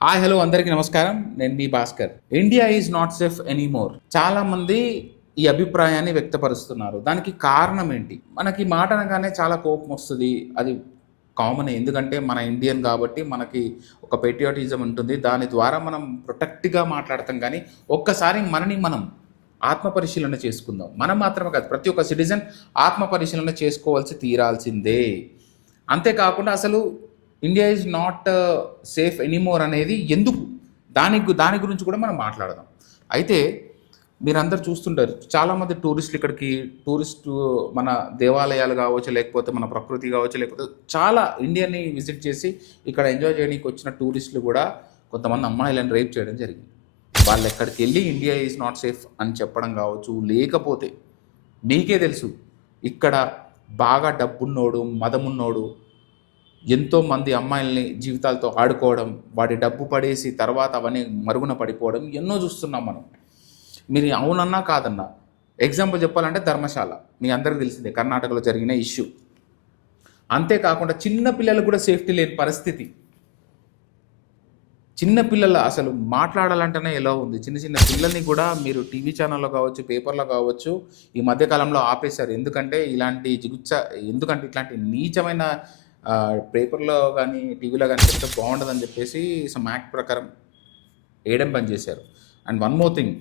Hi hello అందరికీ నమస్కారం. నేను మీ Bhaskar. India is not safe anymore. చాలామంది ఈ అభిప్రాయాన్ని వ్యక్తపరుస్తున్నారు. దానికి కారణం ఏంటి? మనకి మాట అనగానే చాలా కోపం వస్తుంది. అది కామనే. ఎందుకంటే మన ఇండియన్ కాబట్టి మనకి ఒక పేట్రియాటిజం ఉంటుంది. దాని ద్వారా మనం ప్రొటెక్ట్‌గా మాట్లాడతాం గానీ, ఒక్కసారి మనని మనం ఆత్మ పరిశీలన చేసుకుందాం. మనం మాత్రమే కాదు, ప్రతి ఒక్క సిటిజన్ ఆత్మ పరిశీలన చేసుకోవాల్సి తీరాల్సిందే. అంతేకాకుండా అసలు India is not safe anymore అనేది ఎందుకు? దాని గురించి కూడా మనం మాట్లాడదాం. అయితే మీరందరూ చూస్తుంటారు. చాలామంది టూరిస్టులు ఇక్కడికి మన దేవాలయాలు కావచ్చు, లేకపోతే మన ప్రకృతి కావచ్చు, లేకపోతే చాలా ఇండియాని విజిట్ చేసి ఇక్కడ ఎంజాయ్ చేయడానికి వచ్చిన టూరిస్టులు కూడా కొంతమంది అమ్మాయిలను రేప్ చేయడం జరిగింది. వాళ్ళు ఎక్కడికి వెళ్ళి ఇండియా ఈజ్ నాట్ సేఫ్ అని చెప్పడం కావచ్చు, లేకపోతే మీకే తెలుసు ఇక్కడ బాగా డబ్బున్నోడు, మదమున్నోడు ఎంతోమంది అమ్మాయిల్ని జీవితాలతో ఆడుకోవడం, వాడి డబ్బు పడేసి తర్వాత అవన్నీ మరుగున పడిపోవడం ఎన్నో చూస్తున్నాం మనం. మీరు అవునన్నా కాదన్నా. ఎగ్జాంపుల్ చెప్పాలంటే ధర్మశాల. మీ అందరికీ తెలిసిందే, కర్ణాటకలో జరిగిన ఇష్యూ. అంతేకాకుండా చిన్న పిల్లలకు కూడా సేఫ్టీ లేని పరిస్థితి. చిన్న పిల్లల అసలు మాట్లాడాలంటేనే ఎలా ఉంది. చిన్న చిన్న పిల్లల్ని కూడా మీరు టీవీ ఛానల్లో కావచ్చు, పేపర్లో కావచ్చు ఈ మధ్యకాలంలో ఆపేశారు. ఎందుకంటే ఇట్లాంటి నీచమైన పేపర్లో కానీ టీవీలో కానీ చెప్తే బాగుండదని చెప్పేసి సమ్ యాక్ట్ ప్రకారం వేయడం బంద్ చేశారు. అండ్ వన్ మోర్ థింగ్,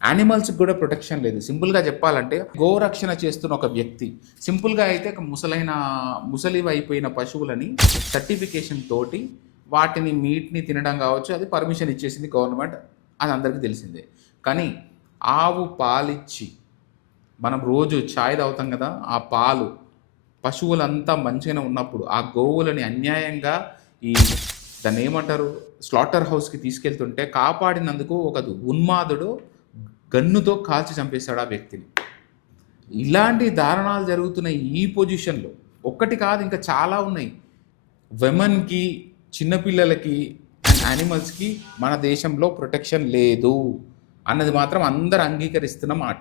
యానిమల్స్కి కూడా ప్రొటెక్షన్ లేదు. సింపుల్గా చెప్పాలంటే గోరక్షణ చేస్తున్న ఒక వ్యక్తి, సింపుల్గా అయితే ఒక ముసలివి అయిపోయిన పశువులని సర్టిఫికేషన్ తోటి వాటిని మీట్ని తినడం కావచ్చు, అది పర్మిషన్ ఇచ్చేసింది గవర్నమెంట్. అది అందరికీ తెలిసిందే. కానీ ఆవు పాలిచ్చి మనం రోజు ఛాయ్ తాగుతాం కదా, ఆ పాలు పశువులంతా మంచిగానే ఉన్నప్పుడు ఆ గోవులని అన్యాయంగా ఈ దాన్ని ఏమంటారు స్లాటర్ హౌస్కి తీసుకెళ్తుంటే కాపాడినందుకు ఒక ఉన్మాదుడు గన్నుతో కాల్చి చంపేశాడు ఆ వ్యక్తిని. ఇలాంటి దారుణాలు జరుగుతున్న ఈ పొజిషన్లో ఒక్కటి కాదు, ఇంకా చాలా ఉన్నాయి. విమెన్కి, చిన్నపిల్లలకి అండ్ యానిమల్స్కి మన దేశంలో ప్రొటెక్షన్ లేదు అన్నది మాత్రం అందరు అంగీకరిస్తున్న మాట.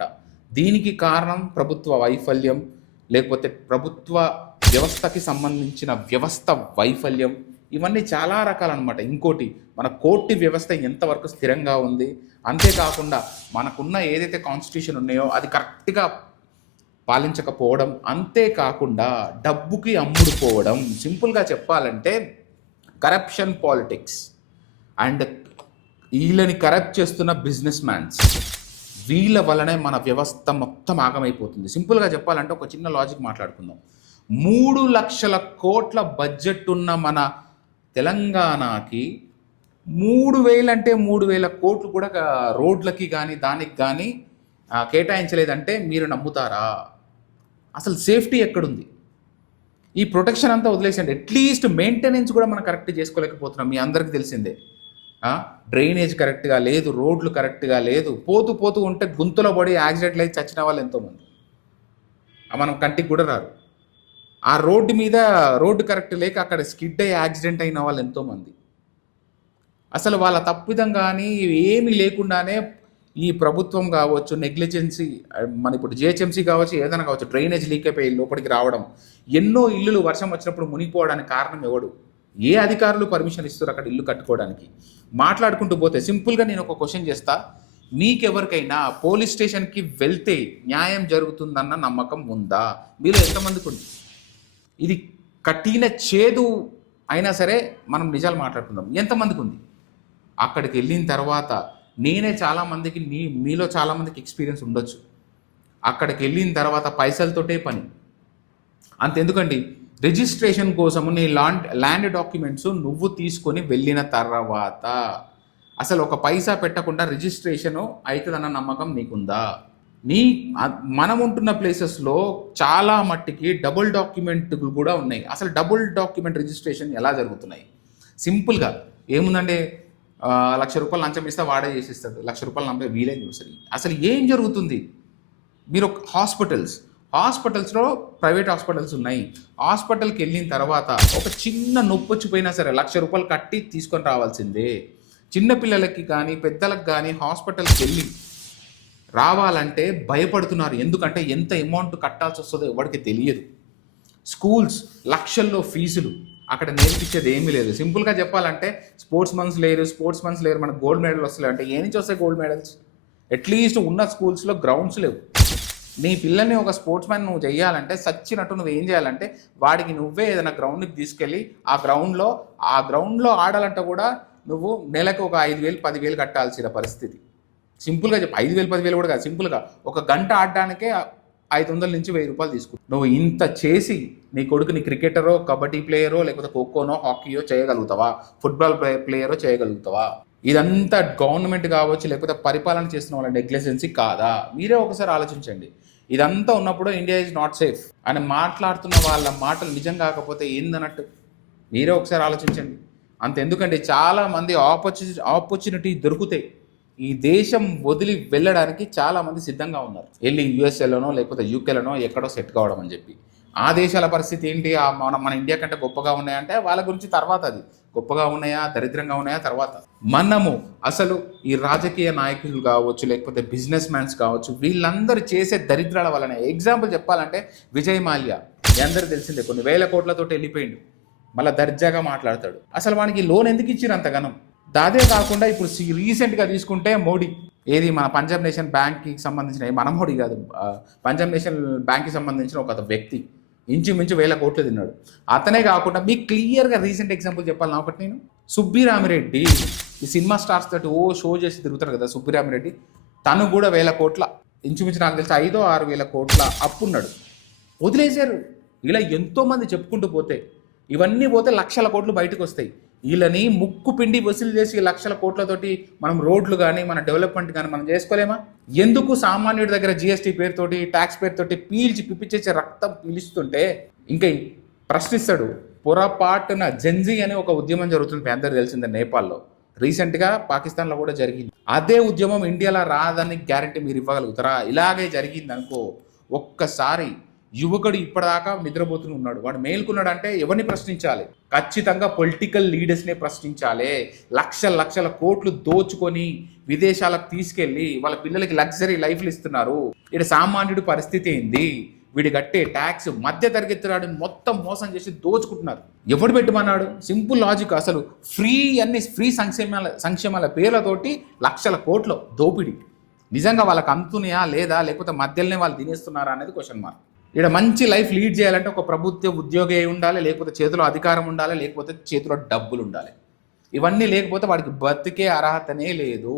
దీనికి కారణం ప్రభుత్వ వైఫల్యం, లేకపోతే ప్రభుత్వ వ్యవస్థకి సంబంధించిన వ్యవస్థ వైఫల్యం. ఇవన్నీ చాలా రకాలన్నమాట. ఇంకోటి, మన కోర్టు వ్యవస్థ ఎంతవరకు స్థిరంగా ఉంది, అంతేకాకుండా మనకున్న ఏదైతే కాన్స్టిట్యూషన్ ఉన్నాయో అది కరెక్ట్గా పాలించకపోవడం, అంతేకాకుండా డబ్బుకి అమ్ముడుపోవడం. సింపుల్గా చెప్పాలంటే కరప్షన్ పాలిటిక్స్ అండ్ వీళ్ళని కరప్ట్ చేస్తున్న బిజినెస్ మ్యాన్స్, వీళ్ళ వలనే మన వ్యవస్థ మొత్తం ఆగమైపోతుంది. సింపుల్గా చెప్పాలంటే ఒక చిన్న లాజిక్ మాట్లాడుకుందాం. 3,00,000 కోట్ల బడ్జెట్ ఉన్న మన తెలంగాణకి 3,000 అంటే 3,000 కోట్లు కూడా రోడ్లకి కానీ దానికి కానీ కేటాయించలేదంటే మీరు నమ్ముతారా? అసలు సేఫ్టీ ఎక్కడుంది? ఈ ప్రొటెక్షన్ అంతా వదిలేసండి, అట్లీస్ట్ మెయింటెనెన్స్ కూడా మనం కరెక్ట్ చేసుకోలేకపోతున్నాం. మీ అందరికీ తెలిసిందే. డ్రైనేజ్ కరెక్ట్గా లేదు, రోడ్లు కరెక్ట్గా లేదు. పోతూ ఉంటే గుంతలో పడి యాక్సిడెంట్లు అయితే చచ్చిన వాళ్ళు ఎంతోమంది మనం కంటికి కూడా రారు. ఆ రోడ్డు మీద రోడ్డు కరెక్ట్ లేక అక్కడ స్కిడ్ అయ్యి యాక్సిడెంట్ అయిన వాళ్ళు ఎంతోమంది. అసలు వాళ్ళ తప్పిదం కానీ ఏమీ లేకుండానే ఈ ప్రభుత్వం కావచ్చు, నెగ్లిజెన్సీ, మన ఇప్పుడు జిహెచ్ఎంసీ కావచ్చు, ఏదైనా కావచ్చు, డ్రైనేజ్ లీక్ అయిపోయి లోపలికి రావడం, ఎన్నో ఇల్లులు వర్షం వచ్చినప్పుడు మునిగిపోవడానికి కారణం ఎవడు? ఏ అధికారులు పర్మిషన్ ఇస్తారు అక్కడ ఇల్లు కట్టుకోవడానికి? మాట్లాడుకుంటూ పోతే సింపుల్గా నేను ఒక క్వశ్చన్ చేస్తా. మీకెవరికైనా పోలీస్ స్టేషన్కి వెళ్తే న్యాయం జరుగుతుందన్న నమ్మకం ఉందా? మీలో ఎంతమందికి ఉంది? ఇది కఠిన చేదు అయినా సరే మనం నిజాలు మాట్లాడుకుందాం. ఎంతమందికి ఉంది? అక్కడికి వెళ్ళిన తర్వాత నేనే చాలామందికి, మీలో చాలామందికి ఎక్స్పీరియన్స్ ఉండొచ్చు. అక్కడికి వెళ్ళిన తర్వాత పైసలతోటే పని. అంతెందుకండి, రిజిస్ట్రేషన్ కోసము నీ ల్యాండ్ డాక్యుమెంట్స్ నువ్వు తీసుకొని వెళ్ళిన తర్వాత అసలు ఒక పైసా పెట్టకుండా రిజిస్ట్రేషను అవుతుందన్న నమ్మకం నీకుందా? మనం ఉంటున్న ప్లేసెస్లో చాలా మట్టికి డబుల్ డాక్యుమెంట్లు కూడా ఉన్నాయి. అసలు డబుల్ డాక్యుమెంట్ రిజిస్ట్రేషన్ ఎలా జరుగుతున్నాయి? సింపుల్గా ఏముందంటే, 1,00,000 రూపాయలు లంచం ఇస్తే వాడే చేసిస్తాడు, 1,00,000 రూపాయలు నమ్మే వీలే చూస్తుంది. అసలు ఏం జరుగుతుంది? మీరు హాస్పిటల్స్లో ప్రైవేట్ హాస్పిటల్స్ ఉన్నాయి. హాస్పిటల్కి వెళ్ళిన తర్వాత ఒక చిన్న నొప్పి వచ్చిపోయినా సరే 1,00,000 రూపాయలు కట్టి తీసుకొని రావాల్సిందే. చిన్నపిల్లలకి కానీ పెద్దలకు కానీ హాస్పిటల్కి వెళ్ళి రావాలంటే భయపడుతున్నారు. ఎందుకంటే ఎంత అమౌంట్ కట్టాల్సి వస్తుందో ఎవరికి తెలియదు. స్కూల్స్ లక్షల్లో ఫీజులు. అక్కడ నేర్పించేది ఏమీ లేదు. సింపుల్గా చెప్పాలంటే స్పోర్ట్స్ మన్స్ లేరు, మనకు గోల్డ్ మెడల్ వస్తలేవు అంటే ఏ నుంచి వస్తాయి గోల్డ్ మెడల్స్? అట్లీస్ట్ ఉన్న స్కూల్స్లో గ్రౌండ్స్ లేవు. నీ పిల్లల్ని ఒక స్పోర్ట్స్ మ్యాన్ నువ్వు చేయాలంటే సచ్చినట్టు నువ్వు ఏం చేయాలంటే వాడికి నువ్వే ఏదైనా గ్రౌండ్కి తీసుకెళ్ళి ఆ గ్రౌండ్లో ఆడాలంటే కూడా నువ్వు నెలకు ఒక 5,000 10,000 కట్టాల్సిన పరిస్థితి. సింపుల్గా చెప్పి 5,000 10,000 కూడా కాదు, సింపుల్గా ఒక గంట ఆడడానికే 500 నుంచి 1,000 రూపాయలు తీసుకుంటావు. నువ్వు ఇంత చేసి నీ కొడుకుని క్రికెటరో, కబడ్డీ ప్లేయరో, లేకపోతే ఖోఖోనో, హాకీయో చేయగలుగుతావా? ఫుట్బాల్ ప్లేయరో చేయగలుగుతావా? ఇదంతా గవర్నమెంట్ కావచ్చు, లేకపోతే పరిపాలన చేస్తున్న వాళ్ళ నెగ్లిజెన్సీ కాదా? మీరే ఒకసారి ఆలోచించండి. ఇదంతా ఉన్నప్పుడు ఇండియా ఈజ్ నాట్ సేఫ్ అని మాట్లాడుతున్న వాళ్ళ మాటలు నిజం కాకపోతే ఏందన్నట్టు మీరే ఒకసారి ఆలోచించండి. అంతెందుకంటే చాలామంది ఆపర్చునిటీ దొరుకుతాయి ఈ దేశం వదిలి వెళ్ళడానికి చాలామంది సిద్ధంగా ఉన్నారు. వెళ్ళి యూఎస్ఏలోనో లేకపోతే యూకేలోనో ఎక్కడో సెట్ కావడం అని చెప్పి. ఆ దేశాల పరిస్థితి ఏంటి? మన ఇండియా కంటే గొప్పగా ఉన్నాయంటే వాళ్ళ గురించి తర్వాత, అది గొప్పగా ఉన్నాయా దరిద్రంగా ఉన్నాయా తర్వాత. మనము అసలు ఈ రాజకీయ నాయకులు కావచ్చు, లేకపోతే బిజినెస్ మ్యాన్స్ కావచ్చు, వీళ్ళందరూ చేసే దరిద్రాల వల్లనే. ఎగ్జాంపుల్ చెప్పాలంటే విజయ్ మాల్యా మీ అందరూ తెలిసిందే, కొన్ని వేల కోట్లతో వెళ్ళిపోయిండు, మళ్ళీ దర్జాగా మాట్లాడతాడు. అసలు వానికి లోన్ ఎందుకు ఇచ్చిరు అంతగానం? అదే కాకుండా ఇప్పుడు రీసెంట్గా తీసుకుంటే మోడీ, ఏది మన పంజాబ్ నేషనల్ బ్యాంక్కి సంబంధించిన, మన మోడీ కాదు, పంజాబ్ నేషనల్ బ్యాంక్కి సంబంధించిన ఒక వ్యక్తి ఇంచుమించు 1,000 కోట్లు తిన్నాడు. అతనే కాకుండా మీకు క్లియర్గా రీసెంట్ ఎగ్జాంపుల్ చెప్పాలి ఒకటి, నేను సుబ్బిరామిరెడ్డి, ఈ సినిమా స్టార్స్ తోటి షో చేసి తిరుగుతారు కదా సుబ్బిరామిరెడ్డి, తను కూడా 1,000 కోట్ల ఇంచుమించు నాకు తెలిసి 5,000-6,000 కోట్ల అప్పున్నాడు, వదిలేశారు. ఇలా ఎంతోమంది చెప్పుకుంటూ పోతే ఇవన్నీ పోతే లక్షల కోట్లు బయటకు వస్తాయి. వీళ్ళని ముక్కు పిండి వసూలు చేసి లక్షల కోట్లతోటి మనం రోడ్లు కానీ మన డెవలప్మెంట్ కానీ మనం చేసుకోలేమా? ఎందుకు సామాన్యుడి దగ్గర జిఎస్టీ పేరుతోటి, ట్యాక్స్ పేరుతోటి పిప్పిచేసే రక్తం పీలుస్తుంటే ఇంకా ప్రశ్నిస్తాడు. పొరపాటున జెన్జీ అనే ఒక ఉద్యమం జరుగుతుంది, మీ అందరూ తెలిసిందే, నేపాల్లో, రీసెంట్గా పాకిస్తాన్లో కూడా జరిగింది. అదే ఉద్యమం ఇండియాలో రాదని గ్యారంటీ మీరు ఇవ్వగలుగుతారా? ఇలాగే జరిగింది అనుకో, ఒక్కసారి యువకుడు ఇప్పటిదాకా నిద్రపోతూనే ఉన్నాడు, వాడు మేల్కున్నాడు అంటే ఎవరిని ప్రశ్నించాలి? ఖచ్చితంగా పొలిటికల్ లీడర్స్నే ప్రశ్నించాలి. లక్షల కోట్లు దోచుకొని విదేశాలకు తీసుకెళ్ళి వాళ్ళ పిల్లలకి లగ్జరీ లైఫ్లు ఇస్తున్నారు. ఇక్కడ సామాన్యుడి పరిస్థితి ఏంది? వీడి కట్టే ట్యాక్స్ మధ్య తరగతి రాడు మొత్తం మోసం చేసి దోచుకుంటున్నారు. ఎవడు పెట్టమన్నాడు? Simple logic. అసలు ఫ్రీ సంక్షేమాల పేర్లతోటి లక్షల కోట్ల దోపిడీ నిజంగా వాళ్ళకి అందుతున్నాయా లేదా, లేకపోతే మధ్యలోనే వాళ్ళు తినేస్తున్నారా అనేది క్వశ్చన్ మార్క్. ఇక్కడ మంచి లైఫ్ లీడ్ చేయాలంటే ఒక ప్రభుత్వ ఉద్యోగి ఉండాలి, లేకపోతే చేతిలో అధికారం ఉండాలి, లేకపోతే చేతిలో డబ్బులు ఉండాలి. ఇవన్నీ లేకపోతే వాడికి బతికే అర్హతనే లేదు.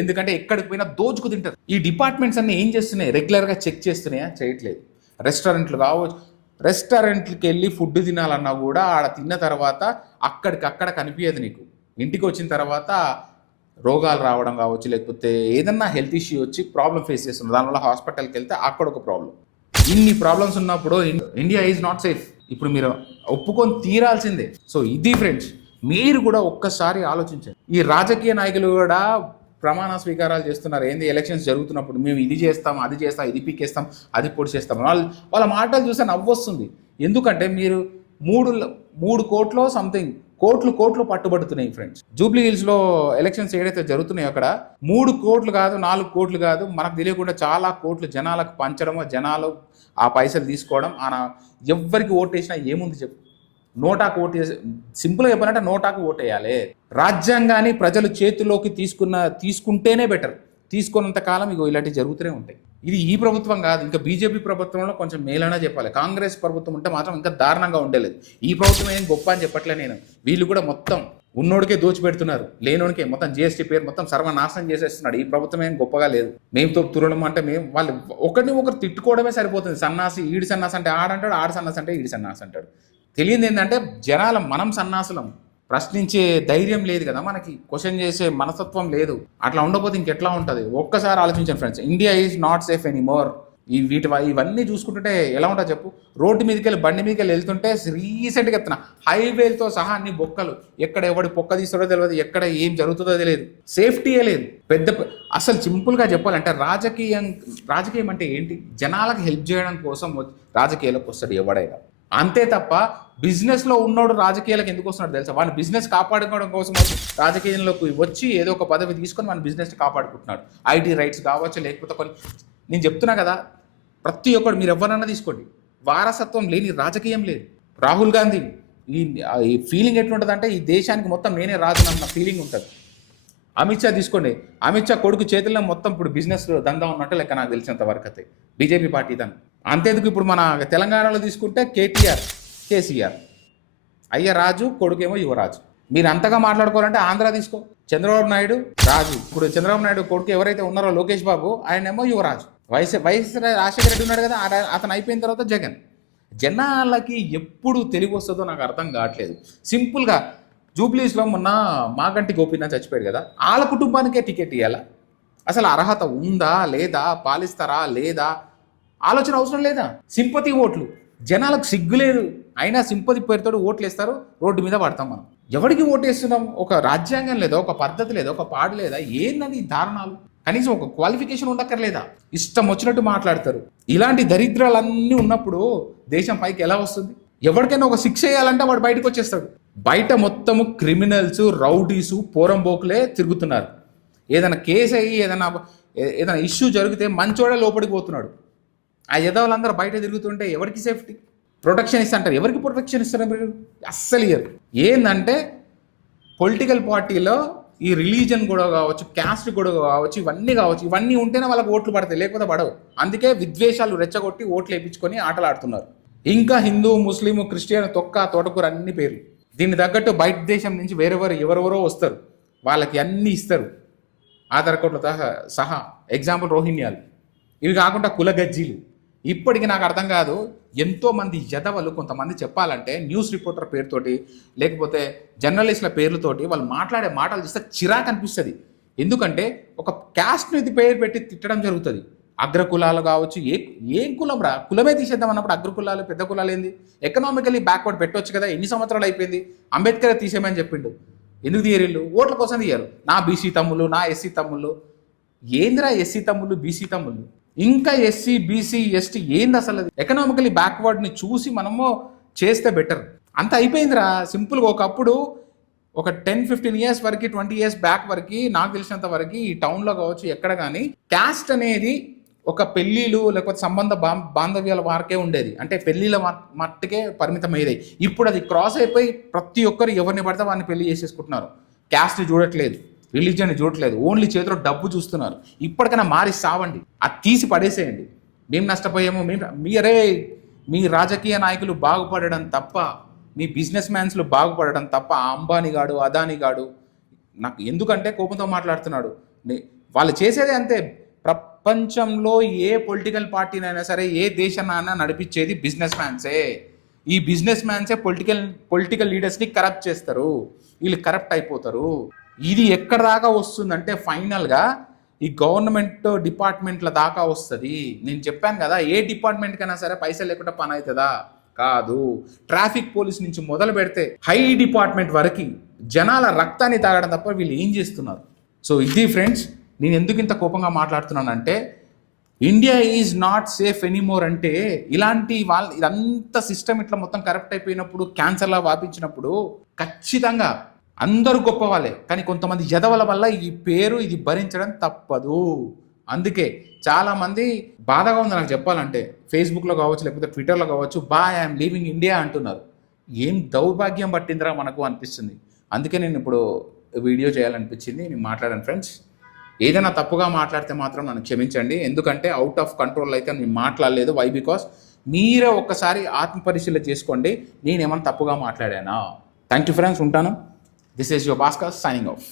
ఎందుకంటే ఎక్కడికి పోయినా దోచుకు తింటారు. ఈ డిపార్ట్మెంట్స్ అన్నీ ఏం చేస్తున్నాయి? రెగ్యులర్గా చెక్ చేస్తున్నాయా? చేయట్లేదు. రెస్టారెంట్కి వెళ్ళి ఫుడ్ తినాలన్నా కూడా ఆడ తిన్న తర్వాత అక్కడికక్కడ కనిపించదు నీకు. ఇంటికి వచ్చిన తర్వాత రోగాలు రావడం కావచ్చు, లేకపోతే ఏదన్నా హెల్త్ ఇష్యూ వచ్చి ప్రాబ్లం ఫేస్ చేస్తున్నారు, దానివల్ల హాస్పిటల్కి వెళ్తే అక్కడ ఒక ప్రాబ్లం. ఇన్ని ప్రాబ్లమ్స్ ఉన్నప్పుడు ఇండియా ఈజ్ నాట్ సేఫ్. ఇప్పుడు మీరు ఒప్పుకొని తీరాల్సిందే. సో ఇది ఫ్రెండ్స్, మీరు కూడా ఒక్కసారి ఆలోచించండి. ఈ రాజకీయ నాయకులు కూడా ప్రమాణ స్వీకారాలు చేస్తున్నారు. ఏంది ఎలక్షన్స్ జరుగుతున్నప్పుడు మేము ఇది చేస్తాం, అది చేస్తాం, ఇది పీకేస్తాం, అది పొడి చేస్తాం. వాళ్ళ మాటలు చూస్తే నవ్వొస్తుంది. ఎందుకంటే మీరు 3 కోట్లు సంథింగ్ కోట్లు పట్టుబడుతున్నాయి ఫ్రెండ్స్. జూబ్లీ హిల్స్లో ఎలక్షన్స్ ఏదైతే జరుగుతున్నాయో అక్కడ 3 కోట్లు కాదు, 4 కోట్లు కాదు, మనకు తెలియకుండా చాలా కోట్లు జనాలకు పంచడం, జనాలు ఆ పైసలు తీసుకోవడం. ఎవ్వరికి ఓటేసినా ఏముంది చెప్పు? నోటాకు ఓటేసి, సింపుల్గా చెప్పాలంటే నోటాకు ఓటేయాలి. రాజ్యాంగాన్ని ప్రజలు చేతిలోకి తీసుకుంటేనే బెటర్. తీసుకున్నంత కాలం ఇగో ఇలాంటివి జరుగుతూనే ఉంటాయి. ఇది ఈ ప్రభుత్వం కాదు, ఇంకా బీజేపీ ప్రభుత్వంలో కొంచెం మేలైనా చెప్పాలి. కాంగ్రెస్ ప్రభుత్వం ఉంటే మాత్రం ఇంకా దారుణంగా ఉండలేదు. ఈ ప్రభుత్వం ఏం గొప్ప అని చెప్పట్లే నేను. వీళ్ళు కూడా మొత్తం ఉన్నోడికే దోచిపెడుతున్నారు, లేనోడికే మొత్తం జిఎస్టీ పేరు మొత్తం సర్వనాశనం చేసేస్తున్నాడు. ఈ ప్రభుత్వం ఏం గొప్పగా లేదు. మేముతో తురడం అంటే వాళ్ళు ఒకరు తిట్టుకోవడమే సరిపోతుంది. సన్నాసి, ఈడి సన్నాసి అంటే ఆడంటాడు, ఆడు సన్నాసి అంటే ఈడి సన్నాసి అంటాడు. తెలియదు ఏంటంటే మనం సన్నాసులం. ప్రశ్నించే ధైర్యం లేదు కదా మనకి, క్వశ్చన్ చేసే మనస్తత్వం లేదు. అట్లా ఉండకపోతే ఇంకెట్లా ఉంటుంది? ఒక్కసారి ఆలోచించండి friends. India is not safe anymore. ఇవన్నీ చూసుకుంటుంటే ఎలా ఉంటుంది చెప్పు? రోడ్డు మీదకి వెళ్ళి బండి మీదకి వెళ్ళి వెళ్తుంటే రీసెంట్గా ఎత్తున హైవేలతో సహా అన్ని బొక్కలు, ఎక్కడ ఎవడి పొక్క తీస్తాడో తెలియదు, ఎక్కడ ఏం జరుగుతుందో తెలియదు, సేఫ్టీయే లేదు. అసలు సింపుల్గా చెప్పాలంటే రాజకీయం అంటే ఏంటి? జనాలకు హెల్ప్ చేయడం కోసం రాజకీయాలకు వస్తాడు ఎవడైనా, అంతే తప్ప బిజినెస్లో ఉన్నోడు రాజకీయాలకు ఎందుకు వస్తున్నాడు తెలుసా? వాడిని బిజినెస్ కాపాడుకోవడం కోసం రాజకీయంలోకి వచ్చి ఏదో ఒక పదవి తీసుకొని మన బిజినెస్ని కాపాడుకుంటున్నాడు. ఐటీ రైట్స్ కావచ్చు, లేకపోతే కొన్ని, నేను చెప్తున్నా కదా, ప్రతి ఒక్కడు మీరు ఎవరన్నా తీసుకోండి, వారసత్వం లేని రాజకీయం లేదు. రాహుల్ గాంధీ ఈ ఫీలింగ్ ఎట్లుంటుందంటే ఈ దేశానికి మొత్తం నేనే రాజునన్న ఫీలింగ్ ఉంటుంది. అమిత్ షా తీసుకోండి, అమిత్ షా కొడుకు చేతుల్లో మొత్తం ఇప్పుడు బిజినెస్ దందా ఉన్నట్టు లెక్క నాకు తెలిసినంత వరకు అయితే బీజేపీ పార్టీ తను. అంతేందుకు ఇప్పుడు మన తెలంగాణలో తీసుకుంటే కేటీఆర్, కేసీఆర్, అయ్య రాజు, కొడుకేమో యువరాజు. మీరు అంతగా మాట్లాడుకోవాలంటే ఆంధ్ర తీసుకో, చంద్రబాబు నాయుడు రాజు. ఇప్పుడు చంద్రబాబు నాయుడు కొడుకు ఎవరైతే ఉన్నారో లోకేష్ బాబు, ఆయనేమో యువరాజు. వైఎస్ రాజశేఖర రెడ్డి ఉన్నాడు కదా, అతను అయిపోయిన తర్వాత జగన్. జనాలకి ఎప్పుడు తెలివి వస్తుందో నాకు అర్థం కావట్లేదు. సింపుల్గా జూబ్లీస్లో మొన్న మాగంటి గోపీనాథ్ చచ్చిపోయాడు కదా, వాళ్ళ కుటుంబానికే టికెట్ ఇవ్వాలా? అసలు అర్హత ఉందా లేదా, పాలిస్తారా లేదా, ఆలోచన అవసరం లేదా? సింపతి ఓట్లు, జనాలకు సిగ్గు లేదు, అయినా సింపతి పేరుతో ఓట్లు వేస్తారు, రోడ్డు మీద పడతాం మనం. ఎవరికి ఓటు వేస్తున్నాం? ఒక రాజ్యాంగం లేదా, ఒక పద్ధతి లేదా, ఒక పాడు లేదా, ఏందని దారుణాలు? కనీసం ఒక క్వాలిఫికేషన్ ఉండక్కర్లేదా? ఇష్టం వచ్చినట్టు మాట్లాడతారు. ఇలాంటి దరిద్రాలన్నీ ఉన్నప్పుడు దేశం పైకి ఎలా వస్తుంది? ఎవరికైనా ఒక శిక్ష వేయాలంటే వాడు బయటకు వచ్చేస్తాడు. బయట మొత్తము క్రిమినల్స్, రౌడీసు, పోరంబోకులే తిరుగుతున్నారు. ఏదైనా కేసు అయ్యి ఏదైనా ఇష్యూ జరిగితే మంచోడే లోపలికి పోతున్నాడు. ఆ యదవులందరూ బయట తిరుగుతుంటే ఎవరికి సేఫ్టీ? ప్రొటెక్షన్ ఇస్తాంటారు. ఎవరికి ప్రొటెక్షన్ ఇస్తారు మీరు? అస్సలు ఇయ్యరు. ఏంటంటే పొలిటికల్ పార్టీలో ఈ రిలీజన్ గొడవ కావచ్చు, క్యాస్ట్ గొడవ కావచ్చు, ఇవన్నీ కావచ్చు, ఇవన్నీ ఉంటేనే వాళ్ళకి ఓట్లు పడతాయి, లేకపోతే పడవు. అందుకే విద్వేషాలు రెచ్చగొట్టి ఓట్లు వేయించుకొని ఆటలు ఆడుతున్నారు. ఇంకా హిందూ, ముస్లిం, క్రిస్టియన్, తొక్క, తోటకూర అన్ని పేర్లు. దీన్ని తగ్గట్టు బయట దేశం నుంచి ఎవరెవరో వస్తారు, వాళ్ళకి అన్నీ ఇస్తారు, ఆధార్ కార్డులతో సహా. ఎగ్జాంపుల్ రోహింగ్యాలు. ఇవి కాకుండా కులగజ్జీలు. ఇప్పటికి నాకు అర్థం కాదు, ఎంతోమంది యదవలు, కొంతమంది చెప్పాలంటే న్యూస్ రిపోర్టర్ పేరుతోటి, లేకపోతే జర్నలిస్టుల పేర్లతోటి వాళ్ళు మాట్లాడే మాటలు చూస్తే చిరాకు అనిపిస్తుంది. ఎందుకంటే ఒక క్యాస్ట్ని పేరు పెట్టి తిట్టడం జరుగుతుంది. అగ్రకులాలు కావచ్చు, ఏం కులం రా, కులమే తీసేద్దాం అన్నప్పుడు అగ్రకులాలు, పెద్ద కులాలు ఏంది? ఎకనామికలీ బ్యాక్వర్డ్ పెట్టవచ్చు కదా, ఎన్ని సంవత్సరాలు అయిపోయింది? అంబేద్కర్ తీసేయమని చెప్పిండు, ఎందుకు తీయరిల్లు? ఓట్ల కోసం తీయరు. నా బీసీ తమ్ముళ్ళు, నా ఎస్సీ తమ్ముళ్ళు. ఏందిరా ఎస్సీ తమ్ముళ్ళు, బీసీ తమ్ముళ్ళు? ఇంకా ఎస్సీ, బీసీ, ఎస్టీ ఏంది అసలు? ఎకనామికలీ బ్యాక్వర్డ్ని చూసి మనము చేస్తే బెటర్. అంత అయిపోయిందిరా. సింపుల్గా ఒకప్పుడు ఒక 10-15 ఇయర్స్ వరకు, 20 ఇయర్స్ బ్యాక్ వరకు నాకు తెలిసినంత వరకు ఈ టౌన్లో కావచ్చు ఎక్కడ కానీ క్యాస్ట్ అనేది ఒక పెళ్ళిళ్ళు లేకపోతే సంబంధ బాంధవ్యాల వారికే ఉండేది. అంటే పెళ్ళిళ్ళ మట్టుకే పరిమితం అయ్యేది. ఇప్పుడు అది క్రాస్ అయిపోయి ప్రతి ఒక్కరు ఎవరిని పడితే వారిని పెళ్లి చేసేసుకుంటున్నారు. క్యాస్ట్ని చూడట్లేదు, రిలీజియన్ని చూడట్లేదు, ఓన్లీ చేతిలో డబ్బు చూస్తున్నారు. ఇప్పటికైనా మారి సావండి, అది తీసి పడేసేయండి. మేము నష్టపోయాము, మీ రాజకీయ నాయకులు బాగుపడడం తప్ప, మీ బిజినెస్ మ్యాన్స్లు బాగుపడడం తప్ప, ఆ అంబానీ గాడు, అదానీ గాడు, నాకు ఎందుకంటే కోపంతో మాట్లాడుతున్నాడు. వాళ్ళు చేసేదే అంతే. ప్రపంచంలో ఏ పొలిటికల్ పార్టీనైనా సరే, ఏ దేశాన్నైనా నడిపించేది బిజినెస్ మ్యాన్సే. ఈ బిజినెస్ మ్యాన్సే పొలిటికల్ లీడర్స్ని కరప్ట్ చేస్తారు, వీళ్ళు కరప్ట్ అయిపోతారు. ఇది ఎక్కడ దాకా వస్తుందంటే ఫైనల్గా ఈ గవర్నమెంట్ డిపార్ట్మెంట్ల దాకా వస్తుంది. నేను చెప్పాను కదా, ఏ డిపార్ట్మెంట్కైనా సరే పైసలు లేకుండా పని అవుతుందా? కాదు. ట్రాఫిక్ పోలీస్ నుంచి మొదలు పెడితే హై డిపార్ట్మెంట్ వరకు జనాల రక్తాన్ని తాగడం తప్ప వీళ్ళు ఏం చేస్తున్నారు? సో ఇది ఫ్రెండ్స్, నేను ఎందుకు ఇంత కోపంగా మాట్లాడుతున్నానంటే, India is not safe anymore. అంటే ఇలాంటి ఇదంతా సిస్టమ్ ఇట్లా మొత్తం కరప్ట్ అయిపోయినప్పుడు, క్యాన్సర్లా వ్యాపించినప్పుడు ఖచ్చితంగా అందరూ గొప్ప వాళ్ళే, కానీ కొంతమంది యదవల వల్ల ఈ పేరు ఇది భరించడం తప్పదు. అందుకే చాలామంది బాధగా ఉంది నాకు చెప్పాలంటే, ఫేస్బుక్లో కావచ్చు లేకపోతే ట్విట్టర్లో కావచ్చు, ఐఎమ్ లీవింగ్ ఇండియా అంటున్నారు. ఏం దౌర్భాగ్యం పట్టిందిరా మనకు అనిపిస్తుంది. అందుకే నేను ఇప్పుడు వీడియో చేయాలనిపించింది, నేను మాట్లాడాను ఫ్రెండ్స్. ఏదైనా తప్పుగా మాట్లాడితే మాత్రం నన్ను క్షమించండి, ఎందుకంటే అవుట్ ఆఫ్ కంట్రోల్ అయితే నేను మాట్లాడలేదు. వై? బికాస్ మీరే ఒక్కసారి ఆత్మపరిశీలన చేసుకోండి, నేనేమన్నా తప్పుగా మాట్లాడానా. థ్యాంక్ యూ ఫ్రెండ్స్, ఉంటాను. This is your Bhaskar signing off.